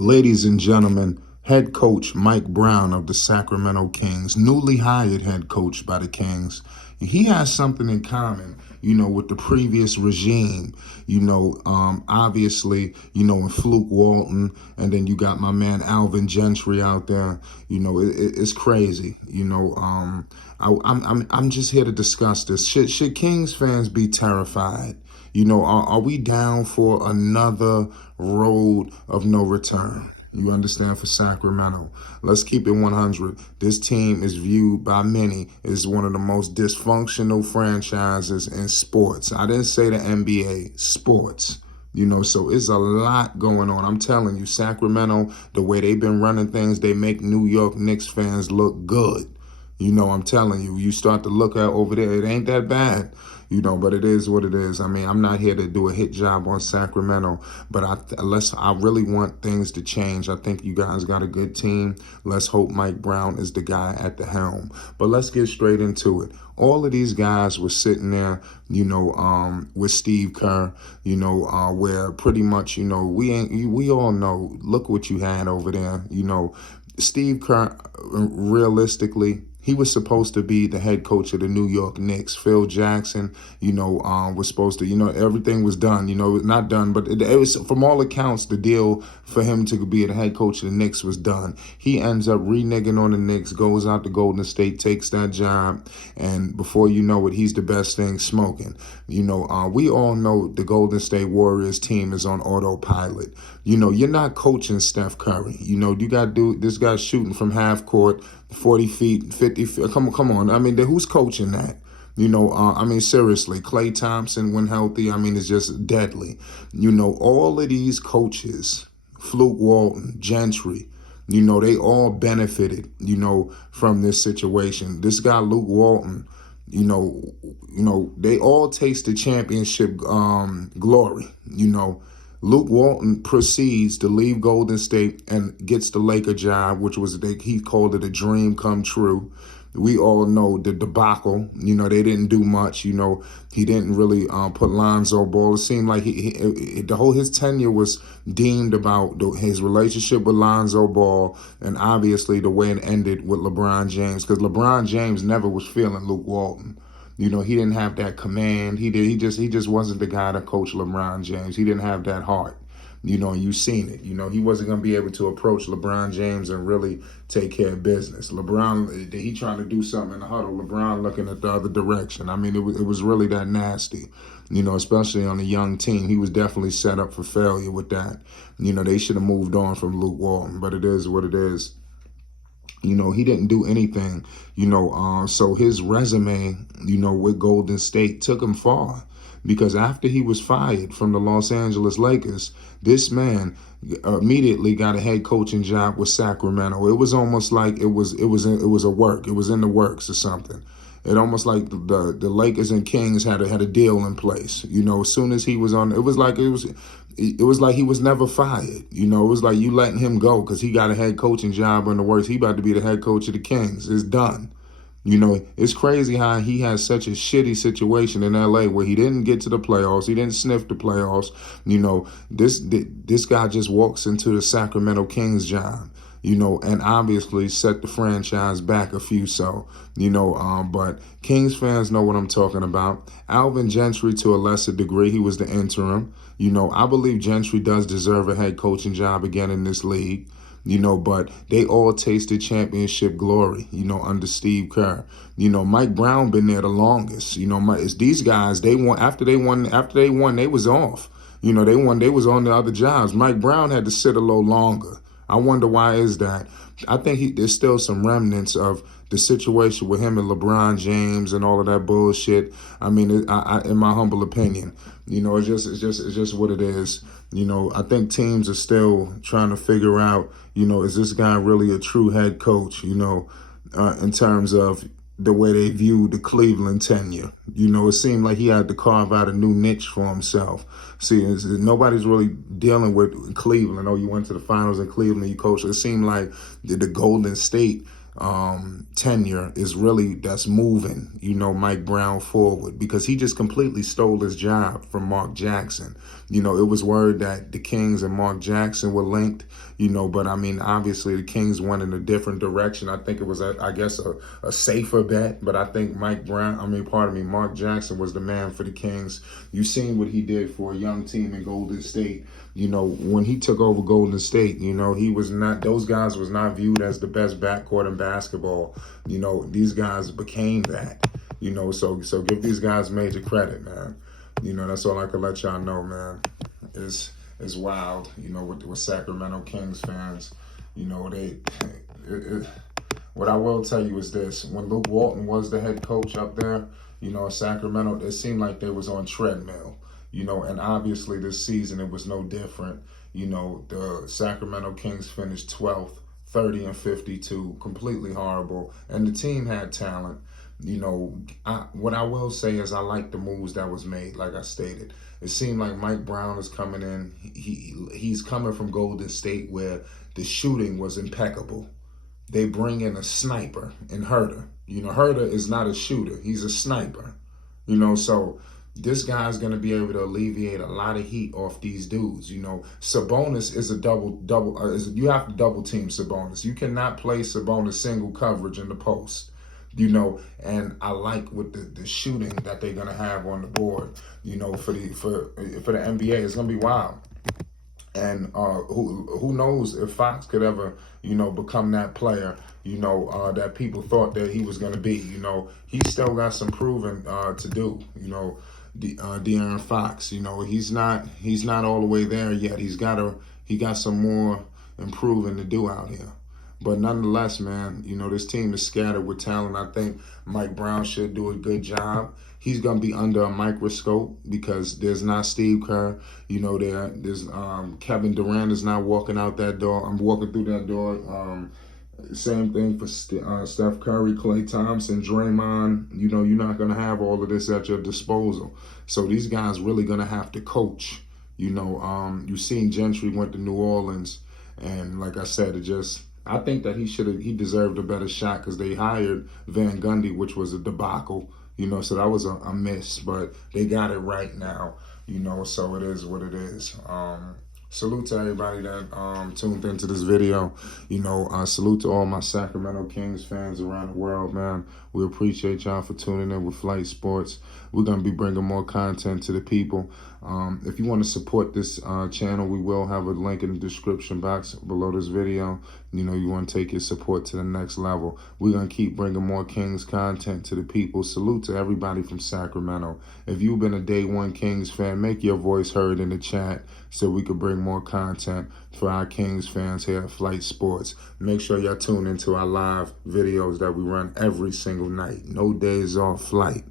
Ladies and gentlemen, head coach Mike Brown of the Sacramento Kings, newly hired head coach by the Kings, he has something in common, with the previous regime. Obviously, in Fluke Walton, and then you got my man Alvin Gentry out there. It's crazy. I'm just here to discuss this. Should Kings fans be terrified? Are we down for another road of no return? You understand, for Sacramento. Let's keep it 100. This team is viewed by many as one of the most dysfunctional franchises in sports. I didn't say the NBA, sports. So it's a lot going on. I'm telling you, Sacramento, the way they've been running things, they make New York Knicks fans look good. I'm telling you, you start to look at over there, it ain't that bad, but it is what it is. I mean, I'm not here to do a hit job on Sacramento, but I really want things to change. I think you guys got a good team. Let's hope Mike Brown is the guy at the helm. But let's get straight into it. All of these guys were sitting there, with Steve Kerr, where pretty much, we all know, look what you had over there, Steve Kerr, realistically, he was supposed to be the head coach of the New York Knicks. Phil Jackson, was supposed to, everything was done, not done, but it was, from all accounts, the deal for him to be the head coach of the Knicks was done. He ends up reneging on the Knicks, goes out to Golden State, takes that job, and before you know it, he's the best thing smoking. We all know the Golden State Warriors team is on autopilot. You're not coaching Steph Curry. You got this guy's shooting from half court, 40 feet, 50 feet. Come on. I mean, who's coaching that? Seriously, Klay Thompson, when healthy, is just deadly. All of these coaches, Fluke Walton, Gentry, they all benefited, from this situation. This guy, Luke Walton, they all tasted championship glory. Luke Walton proceeds to leave Golden State and gets the Laker job, which was, he called it a dream come true. We all know the debacle. They didn't do much. He didn't really put Lonzo Ball. It seemed like his tenure was deemed about his relationship with Lonzo Ball, and obviously the way it ended with LeBron James, because LeBron James never was feeling Luke Walton. He didn't have that command. He just wasn't the guy to coach LeBron James. He didn't have that heart. And you seen it. He wasn't going to be able to approach LeBron James and really take care of business. LeBron, he trying to do something in the huddle. LeBron looking at the other direction. It was really that nasty, especially on a young team. He was definitely set up for failure with that. They should have moved on from Luke Walton, but it is what it is. He didn't do anything, so his resume, with Golden State took him far, because after he was fired from the Los Angeles Lakers, this man immediately got a head coaching job with Sacramento. It was almost like it was in the works or something. It almost like the Lakers and Kings had a deal in place. As soon as he was on, it was like he was never fired. It was like you letting him go because he got a head coaching job in the works. He about to be the head coach of the Kings. It's done. It's crazy how he has such a shitty situation in LA where he didn't get to the playoffs. He didn't sniff the playoffs. This guy just walks into the Sacramento Kings job, and obviously set the franchise back a few but Kings fans know what I'm talking about. Alvin Gentry, to a lesser degree, he was the interim. I believe Gentry does deserve a head coaching job again in this league. But they all tasted championship glory, under Steve Kerr. Mike Brown been there the longest. It's these guys, they won, after they won, they was off. They was on the other jobs. Mike Brown had to sit a little longer. I wonder why is that. I think there's still some remnants of the situation with him and LeBron James and all of that bullshit. In my humble opinion, it's just what it is. I think teams are still trying to figure out, is this guy really a true head coach, in terms of the way they view the Cleveland tenure. It seemed like he had to carve out a new niche for himself. See, nobody's really dealing with Cleveland. Oh, you went to the finals in Cleveland, you coached. It seemed like the Golden State tenure is really that's moving, Mike Brown forward, because he just completely stole his job from Mark Jackson. It was word that the Kings and Mark Jackson were linked, but I mean, obviously the Kings went in a different direction. I think it was, I guess, a safer bet, but I think Mark Jackson was the man for the Kings. You seen what he did for a young team in Golden State. When he took over Golden State, he was not, those guys was not viewed as the best backcourt in basketball. These guys became that, so give these guys major credit, man. That's all I could let y'all know, man. It's wild, with Sacramento Kings fans. What I will tell you is this: when Luke Walton was the head coach up there, Sacramento, it seemed like they was on treadmill, and obviously this season it was no different. The Sacramento Kings finished 12th, 30-52, completely horrible, and the team had talent. What I will say is I like the moves that was made. Like I stated, it seemed like Mike Brown is coming in. He's coming from Golden State where the shooting was impeccable. They bring in a sniper in Herter. Herter is not a shooter. He's a sniper. So this guy's going to be able to alleviate a lot of heat off these dudes. Sabonis is a double. You have to double team Sabonis. You cannot play Sabonis single coverage in the post. And I like with the shooting that they're gonna have on the board. For the NBA, it's gonna be wild. And who knows if Fox could ever, become that player, that people thought that he was gonna be. He's still got some proving to do. De'Aaron Fox, he's not all the way there yet. He got some more improving to do out here. But nonetheless, man, this team is scattered with talent. I think Mike Brown should do a good job. He's going to be under a microscope because there's not Steve Kerr. There's Kevin Durant is not walking out that door. I'm walking through that door. Same thing for Steph Curry, Klay Thompson, Draymond. You're not going to have all of this at your disposal. So these guys really going to have to coach. You've seen Gentry went to New Orleans. And like I said, I think that he deserved a better shot because they hired Van Gundy, which was a debacle, so that was a miss, but they got it right now, so it is what it is. Salute to everybody that tuned into this video. Salute to all my Sacramento Kings fans around the world, man. We appreciate y'all for tuning in with Flight Sports. We're going to be bringing more content to the people. If you want to support this channel, we will have a link in the description box below this video. You want to take your support to the next level. We're going to keep bringing more Kings content to the people. Salute to everybody from Sacramento. If you've been a Day One Kings fan, make your voice heard in the chat so we could bring more content for our Kings fans here at Flight Sports. Make sure y'all tune into our live videos that we run every single night. No days off Flight.